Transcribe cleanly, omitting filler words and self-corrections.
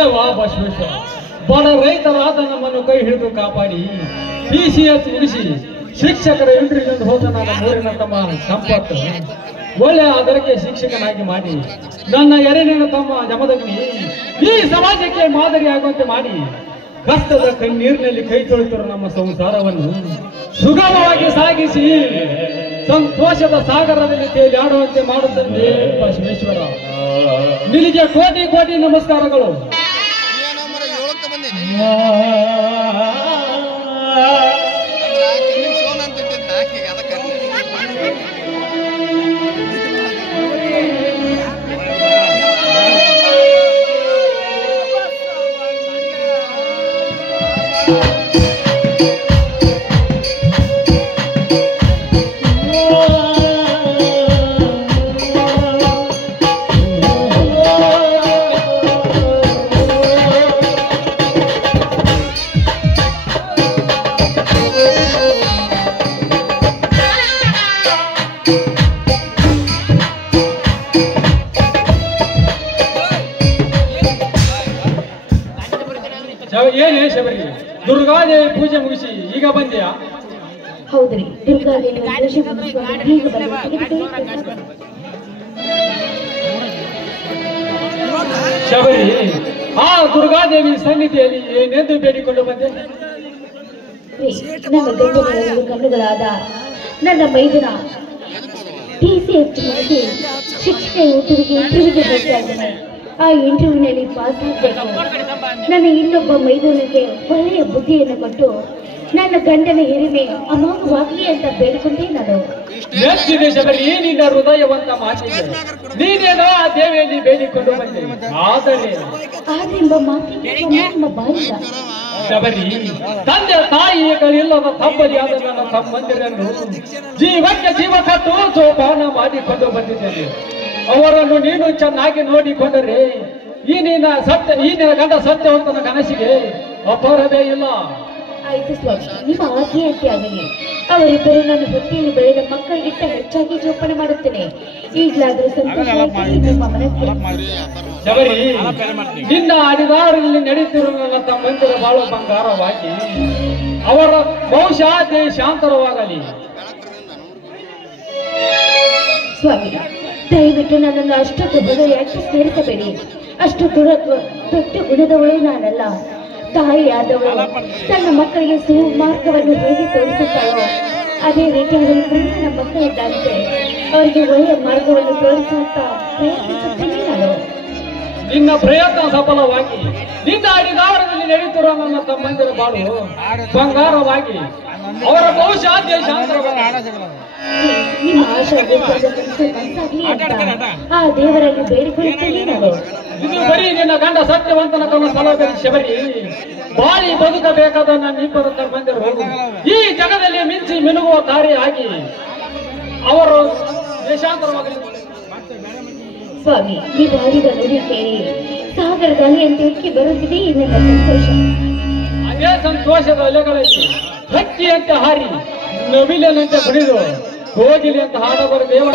ದೇವ ಬಸವೇಶ್ವರ, ಬಡ ರೈತರಾದ ನಮ್ಮನ್ನು ಕೈ ಹಿಡಿದು ಕಾಪಾಡಿ TCS ಉಳಿಸಿ ಶಿಕ್ಷಕರ ಇಂಟರ್ವ್ಯೂನಿಂದ ಹೋದ ನನ್ನ ಮೂರಿನ ತಮ್ಮ ಸಂಪತ್ತು ಒಳ್ಳೆಯ ಆಧಾರಕ್ಕೆ ಶಿಕ್ಷಕನಾಗಿ ಮಾಡಿ ನನ್ನ ಎರಡನೇ ತಮ್ಮ ಜಮದಗ್ನಿ ಈ ಸಮಾಜಕ್ಕೆ ಮಾದರಿಯಾಗುವಂತೆ ಮಾಡಿ ಕಷ್ಟದ ಕಣ್ಣೀರಿನಲ್ಲಿ ಕೈ ತೊಳೆತರು ನಮ್ಮ ಸಂಸಾರವನ್ನು ಸುಗಮವಾಗಿ ಸಾಗಿಸಿ ಸಂತೋಷದ ಸಾಗರದಲ್ಲಿ ತೇಲಾಡುವಂತೆ ಮಾಡುತ್ತದೆ ಬಸವೇಶ್ವರ. ನಿನಗೆ ಕೋಟಿ ಕೋಟಿ ನಮಸ್ಕಾರಗಳು. ಏನೇ ಶಬರಿ, ದುರ್ಗಾದೇವಿ ಪೂಜೆ ಮುಗಿಸಿ ಈಗ ಬಂದ್ಯಾ? ಹೌದ್ರಿ, ದುರ್ಗಾದೇವಿ ಪೂಜೆ ಮುಗಿಸಿಕೊಂಡು ಈಗ ಬಂದೆ. ಶಬರಿ, ಆ ದುರ್ಗಾದೇವಿ ಸನ್ನಿಧಿಯಲ್ಲಿ ಏನೆಂದು ಬೇಡಿಕೊಂಡು ಬಂದೆ? ನನ್ನ ಗಂಡನ ಕಣ್ಣುಗಳಾದ ನನ್ನ ಮೈದುನ TCS ಮುಗಿಸಿ ಶಿಕ್ಷಕ ಇಂಟರ್ವ್ಯೂಗೆ ಬೇಕಾಗಿದ್ದೇನೆ. ಆ ಇಂಟರ್ವ್ಯೂನಲ್ಲಿ ಪಾಸ್ ಆಗಬೇಕು. ನನ್ನ ಇನ್ನೊಬ್ಬ ಮೈದುನಿಗೆ ಒಳ್ಳೆಯ ಬುದ್ಧಿಯನ್ನು ಕೊಟ್ಟು ನನ್ನ ಗಂಡನ ಹಿರಿಮೆ ಅಮೋಘವಾಗಲಿ ಅಂತ ಬೇಡಿಕೊಂಡೆ ನಾನು. ಶಬರಿ, ನಿನ್ನ ಹೃದಯವಂತ ಮಾತಿದೆ. ನೀನೇನೋ ಆ ದೇವಿಯಲ್ಲಿ ಬೇಡಿಕೊಂಡು ಬಂದೆ. ಆದ್ರೆ ಎಂಬ ಮಾತಿಗೆ ನಮ್ಮ ಬಾಯಿಲ್ಲ. ಶಬರಿ, ತಂದೆ ತಾಯಿಗಳಿಲ್ಲದ ತಮ್ಮಲಿಯಾದ ನನ್ನ ತಮ್ಮಂದಿರನ್ನು ಜೀವಕ್ಕೆ ಜೀವ ಕಟ್ಟು ಜೋಪಾನ ಮಾಡಿಕೊಂಡು ಬಂದಿದ್ದೇನೆ. ಅವರನ್ನು ನೀನು ಚೆನ್ನಾಗಿ ನೋಡಿಕೊಂಡರೆ ಈ ನಿನ್ನ ಗಂಡ ಸತ್ಯವಂತನ ಕನಸಿಗೆ ಅಪಾರವೇ ಇಲ್ಲ. ಆಯ್ತು ಸ್ವಾಮಿ, ನಿಮ್ಮ ಆಜ್ಞೆಯಂತೆ ಆಗಲಿ. ಅವರಿಬ್ಬರು ನನ್ನ ಹೊಟ್ಟೆಯಲ್ಲಿ ಬೆಳೆದ ಮಕ್ಕಳಿಗಿಂತ ಹೆಚ್ಚಾಗಿ ಜೋಪಾನ ಮಾಡುತ್ತೇನೆ. ಈಗಲಾದರೂ ಸಂತೋಷವಾಗಿ ನಿಮ್ಮ ಮನಕ್ಕೆ. ಶಬರಿ, ನಿನ್ನ ಅಡಿದಾರದಲ್ಲಿ ನಡೆಯುತ್ತಿರುವ ನನ್ನ ತಮ್ಮಂದಿರ ಬಾಳು ಬಂಗಾರವಾಗಿ ಅವರ ಬಹುಶಃ ದೇಶಾಂತರವಾಗಲಿ. ಸ್ವಾಮಿ, ದಯವಿಟ್ಟು ನನ್ನನ್ನು ಅಷ್ಟು ಯಾಕೆ ಸೇರಿಸಬೇಡಿ. ಅಷ್ಟು ದೊಡ್ಡ ಗುಣದವಳು ನಾನಲ್ಲ. ತಾಯಿಯಾದವಳು ತನ್ನ ಮಕ್ಕಳಿಗೆ ಸುಮಾರ್ಗವನ್ನು ಹೇಗೆ ತೋರಿಸುತ್ತಾಳೋ ಅದೇ ರೀತಿ ಅವರಿಬ್ಬರು ನನ್ನ ಮಕ್ಕಳಿದ್ದಂತೆ ಅವರಿಗೆ ಒಳ್ಳೆಯ ಮಾರ್ಗವನ್ನು ತೋರಿಸುತ್ತಾ ಪ್ರಯತ್ನಿಸುತ್ತೇನೆ ನಾನು. ನಿನ್ನ ಪ್ರಯತ್ನ ಸಫಲವಾಗಿ ನಿನ್ನ ಅಡಿದಾರದಲ್ಲಿ ನಡೆಯುತ್ತಿರುವ ನನ್ನ ತಮ್ಮಂದಿರ ಬಾಳು ಬಂಗಾರವಾಗಿ ಅವರ ಬಹುಶಃ ದೇಶಾಂತರವಾಗಿ ನಿಮ್ಮ ಆಶಾಗ್ಲಿ ಅಂತ ಆ ದೇವರಲ್ಲಿ ಬೇಡಿಕೊಳ್ಳುತ್ತೇನೆ ನಾನು. ಇದು ಬರೀ ನಿನ್ನ ಗಂಡ ಸತ್ಯವಂತನ ಸಲಹೆ ಶಬರಿ. ಬಾಳಿ ಬದುಕಬೇಕಾದ ನನ್ನಿಬ್ಬರ ತಮ್ಮಂದಿರು ಈ ಜಗದಲ್ಲಿ ಮಿಂಚಿ ಮಿನುಗುವ ಕಾರ್ಯಾಗಿ ಅವರು ದೇಶಾಂತರವಾಗಲಿ. ಸ್ವಾಮಿ, ನೀವು ಆಡಿದ ನುಡಿ ಕೇಳಿ ಸಾಗರದ ಅಲೆಯಂತೆ ಉಕ್ಕಿ ಬರುತ್ತಿದೆ ನನ್ನ ಸಂತೋಷ. ಅದೇ ಸಂತೋಷದ ಅಲೆಗಳಲ್ಲಿ ಹಕ್ಕಿಯಂತೆ ಹಾರಿ ನವಿಲಿನಂತೆ ಬಡಿದು ಕೋಗಿಲಿಯಂತೆ ಹಾಡಬಾರದೇವ.